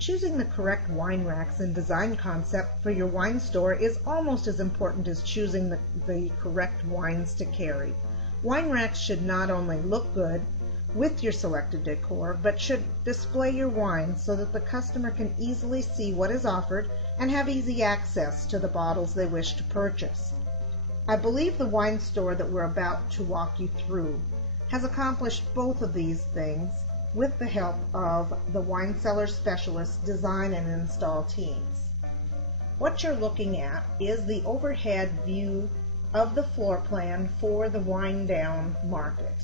Choosing the correct wine racks and design concept for your wine store is almost as important as choosing the correct wines to carry. Wine racks should not only look good with your selected decor, but should display your wine so that the customer can easily see what is offered and have easy access to the bottles they wish to purchase. I believe the wine store that we're about to walk you through has accomplished both of these things with the help of the wine cellar specialist design and install teams. What you're looking at is the overhead view of the floor plan for the wind down market.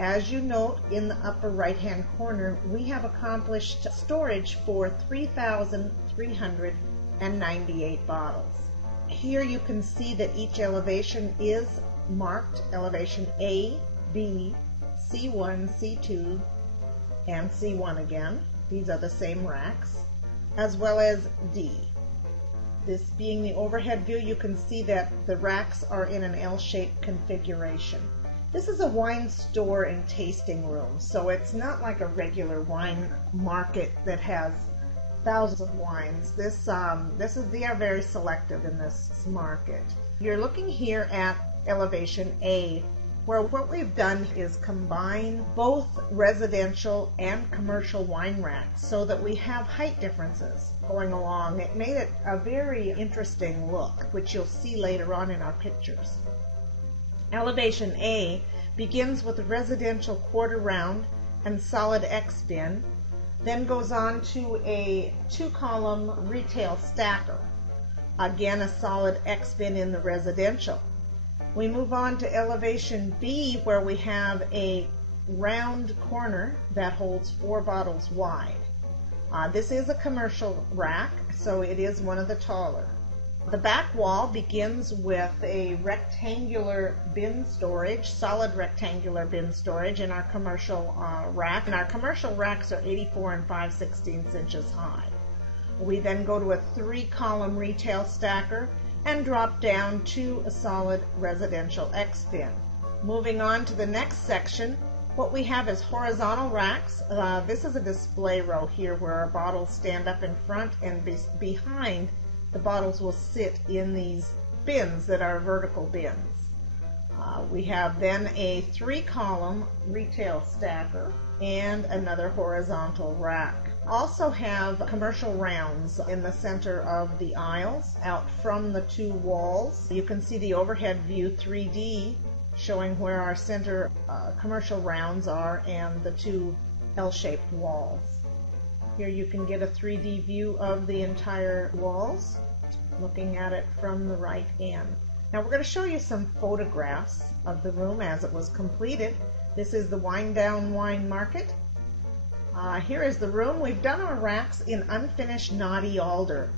As you note in the upper right hand corner, we have accomplished storage for 3,398 bottles. Here you can see that each elevation is marked elevation A, B, C1, C2, and C1 again. These are the same racks, as well as D. This being the overhead view, you can see that the racks are in an L-shaped configuration. This is a wine store and tasting room, so it's not like a regular wine market that has thousands of wines. They are very selective in this market. You're looking here at elevation A, where what we've done is combine both residential and commercial wine racks so that we have height differences going along. It made it a very interesting look, which you'll see later on in our pictures. Elevation A begins with a residential quarter round and solid X bin, then goes on to a 2-column retail stacker. Again, a solid X bin in the residential. We move on to elevation B, where we have a round corner that holds 4 bottles wide. This is a commercial rack, so it is one of the taller. The back wall begins with a rectangular bin storage, solid rectangular bin storage in our commercial rack. And our commercial racks are 84 5/16 inches high. We then go to a 3-column retail stacker and drop down to a solid residential X bin. Moving on to the next section, what we have is horizontal racks. This is a display row here where our bottles stand up in front, and behind the bottles will sit in these bins that are vertical bins. We have then a 3-column retail stacker and another horizontal rack. Also have commercial rounds in the center of the aisles out from the 2 walls. You can see the overhead view 3D showing where our center commercial rounds are and the 2 L-shaped walls. Here you can get a 3D view of the entire walls, looking at it from the right end. Now we're going to show you some photographs of the room as it was completed. This is the wind down wine market. Here is the room. We've done our racks in unfinished knotty alder.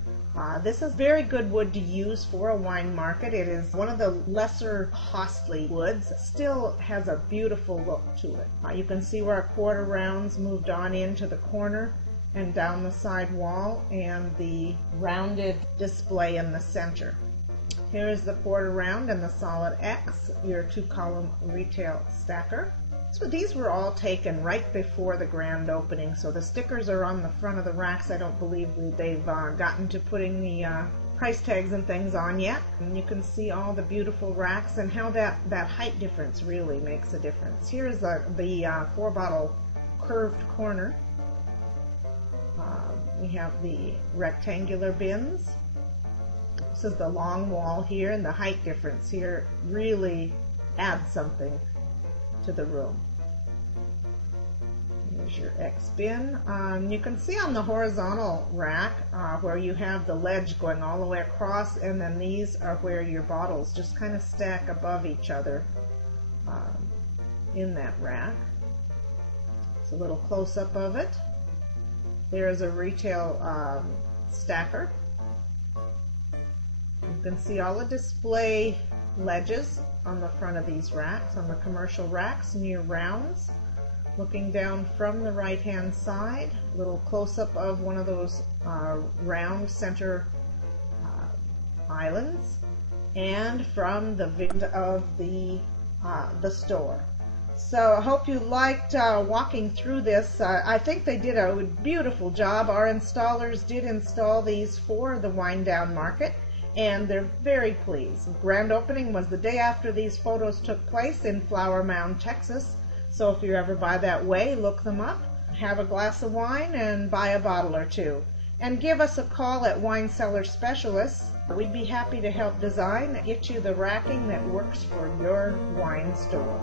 This is very good wood to use for a wine market. It is one of the lesser costly woods. Still has a beautiful look to it. You can see where our quarter rounds moved on into the corner and down the side wall, and the rounded display in the center. Here is the quarter round and the solid X, your 2-column retail stacker. So these were all taken right before the grand opening, so the stickers are on the front of the racks. I don't believe they've gotten to putting the price tags and things on yet. And you can see all the beautiful racks and how that height difference really makes a difference. Here's the 4-bottle curved corner. We have the rectangular bins. This is the long wall here, and the height difference here really adds something to the room. Here's your X bin. You can see on the horizontal rack where you have the ledge going all the way across, and then these are where your bottles just kind of stack above each other in that rack. It's a little close-up of it. There is a retail stacker. You can see all the display ledges on the front of these racks, on the commercial racks near rounds. Looking down from the right-hand side, a little close-up of one of those round center islands, and from the view of the store. So I hope you liked walking through this. I think they did a beautiful job. Our installers did install these for the Wind Down Market, and they're very pleased. Grand opening was the day after these photos took place in Flower Mound, Texas. So if you're ever by that way, look them up, have a glass of wine, and buy a bottle or two. And give us a call at Wine Cellar Specialists. We'd be happy to help design and get you the racking that works for your wine store.